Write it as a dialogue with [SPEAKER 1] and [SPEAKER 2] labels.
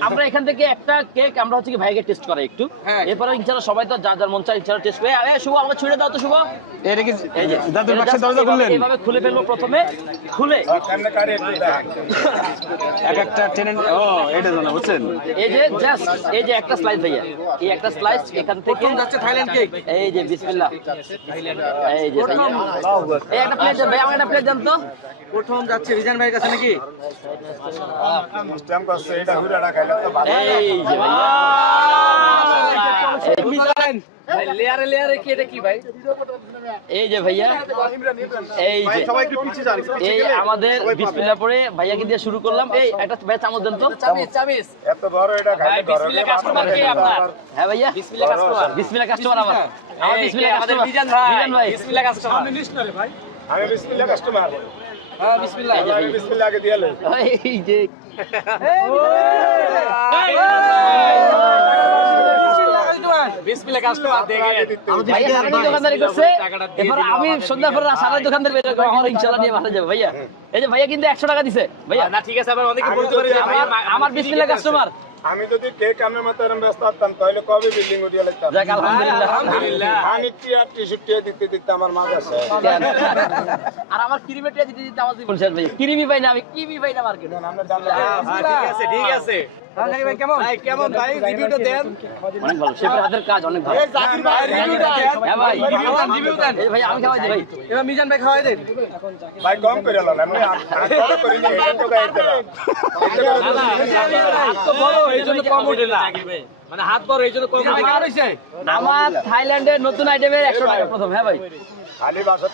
[SPEAKER 1] আমরা এখান থেকে একটা কেক আমরা হচ্ছে কি ভাইকে টেস্ট করাই একটু।
[SPEAKER 2] হ্যাঁ।
[SPEAKER 1] এরপরে ইনশাআল্লাহ সবাই তো যার যার মন চায় ইনশাআল্লাহ টেস্ট করে। এ শুভ আমার ছুড়ে দাও তো শুভ।
[SPEAKER 3] এটা কি
[SPEAKER 1] এই যে
[SPEAKER 3] দাদুর
[SPEAKER 1] এটা
[SPEAKER 3] বাক্সের দরজা খুললেন।
[SPEAKER 1] এইভাবে- খুলে ফেলব প্রথমে। খুলে।
[SPEAKER 3] এক একটা টেনে ও এটা জানা বুঝছেন?
[SPEAKER 1] এই যে জাস্ট এই যে একটা স্লাইস ভাইয়া। এই একটা স্লাইস এখান থেকে
[SPEAKER 2] প্রথম যাচ্ছে থাইল্যান্ড কেক
[SPEAKER 1] এই যে বিসমিল্লাহ। এই যে ভাইয়া। এই একটা প্লেট ভাই আমার একটা প্লেট জান তো।
[SPEAKER 2] প্রথম যাচ্ছে রিজান ভাইয়ের কাছে নাকি?
[SPEAKER 1] এই যে ভাইয়া
[SPEAKER 2] লেয়ারে লেয়ারে কি এটা কি ভাই?
[SPEAKER 1] এই যে ভাইয়া এই যে এই আমাদের বিসমিল্লাহ পরে ভাইয়াকে দিয়ে শুরু করলাম। এই একটা ভাই চামচ দেন তো।
[SPEAKER 2] চামিস চামিস
[SPEAKER 1] ভাই বিসমিল্লাহ কাস্টমার কে আপনার? হ্যাঁ ভাইয়া। বিসমিল্লাহ কাস্টমার বিসমিল্লাহ কাস্টমার আমার। আমার বিসমিল্লাহ
[SPEAKER 2] আমাদের
[SPEAKER 1] কাস্টমার
[SPEAKER 2] মিজান ভাই।
[SPEAKER 1] মিজান ভাই।
[SPEAKER 2] বিসমিল্লাহ কাস্টমার
[SPEAKER 4] আমি বিসমিল্লাহ কাস্টমার
[SPEAKER 2] হ্যাঁ বিসমিল্লাহ।
[SPEAKER 4] বিসমিল্লাহ আগে দিয়ে লই।
[SPEAKER 1] এই যে
[SPEAKER 2] বিসমিল্লাহ কাস্টমার দেখেন
[SPEAKER 1] ভাইয়া সারাদিন দোকানদারি করছে। এবার আমি সন্ধ্যা পরে সারা দোকানদার বের করে আমার ইনশাআল্লাহ নিয়ে ভালো যাবে ভাইয়া। এই যে ভাইয়া কিন্তু একশো টাকা দিছে ভাইয়া।
[SPEAKER 2] না ঠিক আছে আবার অনেকে বলতে পারে
[SPEAKER 1] আমার আমার বিসমিল্লাহ কাস্টমার
[SPEAKER 4] আমি যদি ব্যস্ত থাকতাম তাহলে কবে বিল্ডিং লাগতাম
[SPEAKER 1] যাক আলহামদুলিল্লাহ।
[SPEAKER 2] আলহামদুলিল্লাহ।
[SPEAKER 4] দিতে দিতে আমার মাঝ আছে।
[SPEAKER 1] আর আমার দিতে দিতে আমার জীবন শেষ ক্রিমি পাই না আমি কিমি পাই না মার্কেটে
[SPEAKER 4] আমরা জানলাম
[SPEAKER 2] হ্যাঁ, ঠিক আছে ঠিক আছে। ভাই কেমন? ভাই কেমন ভাই? রিভিউটা দেন।
[SPEAKER 1] অনেক ভালো হাতের কাজ অনেক ভালো।
[SPEAKER 2] জাকির ভাই রিভিউটা দেন।
[SPEAKER 1] হ্যাঁ ভাই
[SPEAKER 2] রিভিউ দেন
[SPEAKER 1] এই ভাই আমি খাওয়াই দিই ভাই।
[SPEAKER 2] এবার মিজান ভাই খাওয়াই দেন।
[SPEAKER 4] ভাই কম করে লাল আমি বড় করি নি তো গাইতে
[SPEAKER 2] তো বড় এই কম ওঠে না। মানে হাত বড় এই জন্য কম ওঠে
[SPEAKER 1] আমার থাইল্যান্ডের নতুন আইটেমের একশো টাকা প্রথম হ্যাঁ ভাই।
[SPEAKER 4] খালি বাসার